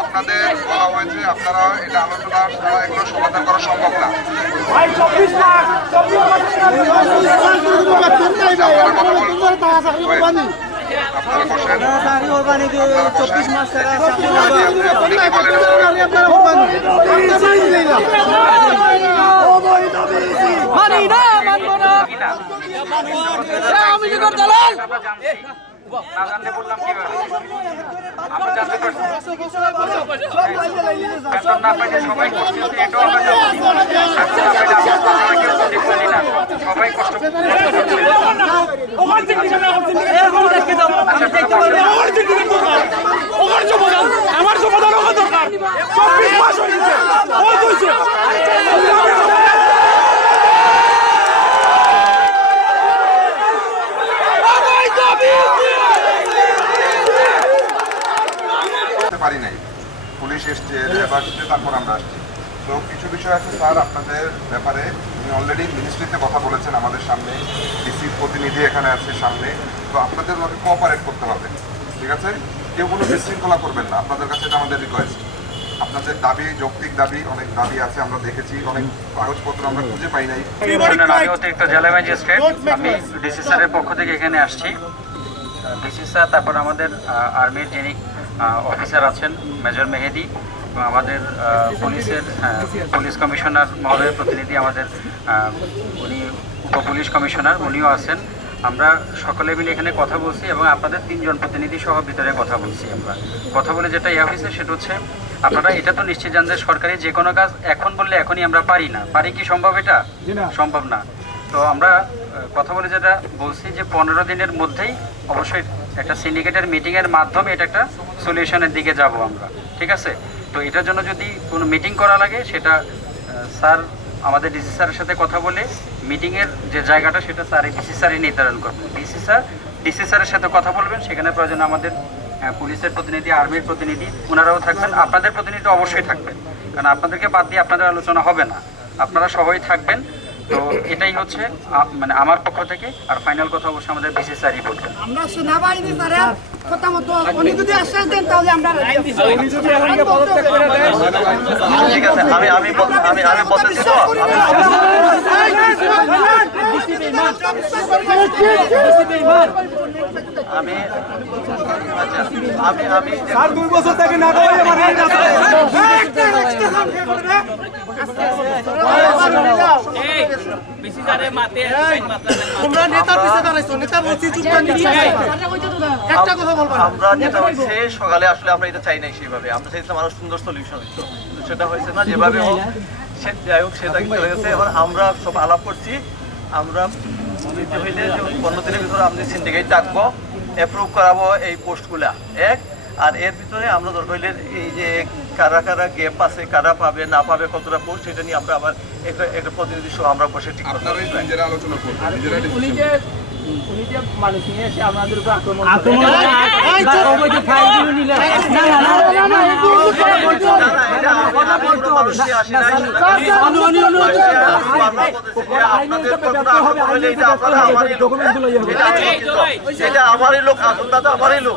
আপনাদের বলা হয়েছে আপনারা এটা আলোচনা ছাড়া এগুলো সমাধান করা সম্ভব না। আপনারা বসেন। না জানলে বললাম কিভাবে আমরা জানতে পারছি বেতন না পাইলে সবাই করতেছে এটাও আমরা জানি সবাই কষ্ট আমার সমাধান দরকার 24 মাস হয়েছে পারি নাই, পুলিশ এসছে, লেবার এসছে, তারপর আমরা আসছি। তো কিছু বিষয় আছে স্যার আপনাদের ব্যাপারে উনি অলরেডি মিনিস্ট্রিতে কথা বলেছেন আমাদের সামনে, ডিসির প্রতিনিধি এখানে আছে সামনে। তো আপনাদের ওকে কোঅপারেট করতে হবে, ঠিক আছে? কেউ কোনো বিশৃঙ্খলা করবেন না, আপনাদের কাছে এটা আমাদের রিকোয়েস্ট। আপনাদের দাবি যৌক্তিক দাবি, অনেক দাবি আছে, আমরা দেখেছি, অনেক কাগজপত্র আমরা খুঁজে পাই নাই। আমি অতিরিক্ত জেলা ম্যাজিস্ট্রেট, আমি ডিসি স্যারের পক্ষ থেকে এখানে আসছি। ডিসি স্যার, তারপর আমাদের আর্মির যিনি অফিসার আছেন মেজর মেহেদি, এবং আমাদের পুলিশ কমিশনার মহোদয়ের প্রতিনিধি আমাদের উনি উপপুলিশ কমিশনার, উনিও আছেন। আমরা সকলে মিলে এখানে কথা বলছি এবং আপনাদের 3 জন প্রতিনিধি সহ ভিতরে কথা বলছি। আমরা কথা বলে যেটা হয়েছে সেটা হচ্ছে, আপনারা এটা তো নিশ্চিত জানেন যে সরকারি যে কোনো কাজ এখন বললে এখনই আমরা পারি না। পারি কি সম্ভব? এটা সম্ভব না। তো আমরা কথা বলে যেটা বলছি যে 15 দিনের মধ্যেই অবশ্যই একটা সিন্ডিকেটের মিটিংয়ের মাধ্যমে এটা একটা সলিউশনের দিকে যাব আমরা, ঠিক আছে? তো এটার জন্য যদি কোনো মিটিং করা লাগে সেটা স্যার আমাদের ডিসি স্যারের সাথে কথা বলে মিটিংয়ের যে জায়গাটা সেটা স্যার ডিসি স্যারই নির্ধারণ করবেন। ডিসি স্যারের সাথে কথা বলবেন, সেখানে প্রয়োজন আমাদের পুলিশের প্রতিনিধি, আর্মির প্রতিনিধি ওনারাও থাকবেন, আপনাদের প্রতিনিধি অবশ্যই থাকবেন, কারণ আপনাদেরকে বাদ দিয়ে আপনাদের আলোচনা হবে না, আপনারা সবাই থাকবেন। তো এটাই হচ্ছে মানে আমার পক্ষ থেকে। আর ফাইনাল কথা অবশ্যই আমাদের ডিসি স্যারই বলবেন। আমরা সেনাবাহিনী স্যার কথা মতো উনি যদি আশ্বাস দেন তাহলে আমরা ঠিক আছে, আমি বলতেছি তো আমি আর 2 বছর থেকে না দেওয়াই আমার আমরা যেটা হয়েছে সকালে আসলে আমরা এটা চাই নাই সেভাবে, আমরা চাইছিলাম আরো সুন্দর সলিউশন হইতো, সেটা হয়েছে না যেভাবে হোক। যাই হোক, সেটা চলে গেছে। এখন আমরা সব আলাপ করছি, আমরা নিতে হইলে যে 15 দিনের ভিতরে আমাদের সিন্ডিকেট ডাকবো, অ্যাপ্রুভ করাবো এই পোস্টগুলা এক। আর এর ভিতরে আমরা দরকার হইলে এই যে কারা কারা গ্যাপ আছে, কারা পাবে না পাবে, কতটা পোস্ট, সেটা নিয়ে আমরা আবার একটা প্রতিনিধি সহ আমরা বসে ঠিক করবো। আলোচনা করবো, উনি যে মানুষ নিয়ে এসে আমাদের উপর আক্রমণ এটা আমারই লোক, আসনটা তো আমারই লোক।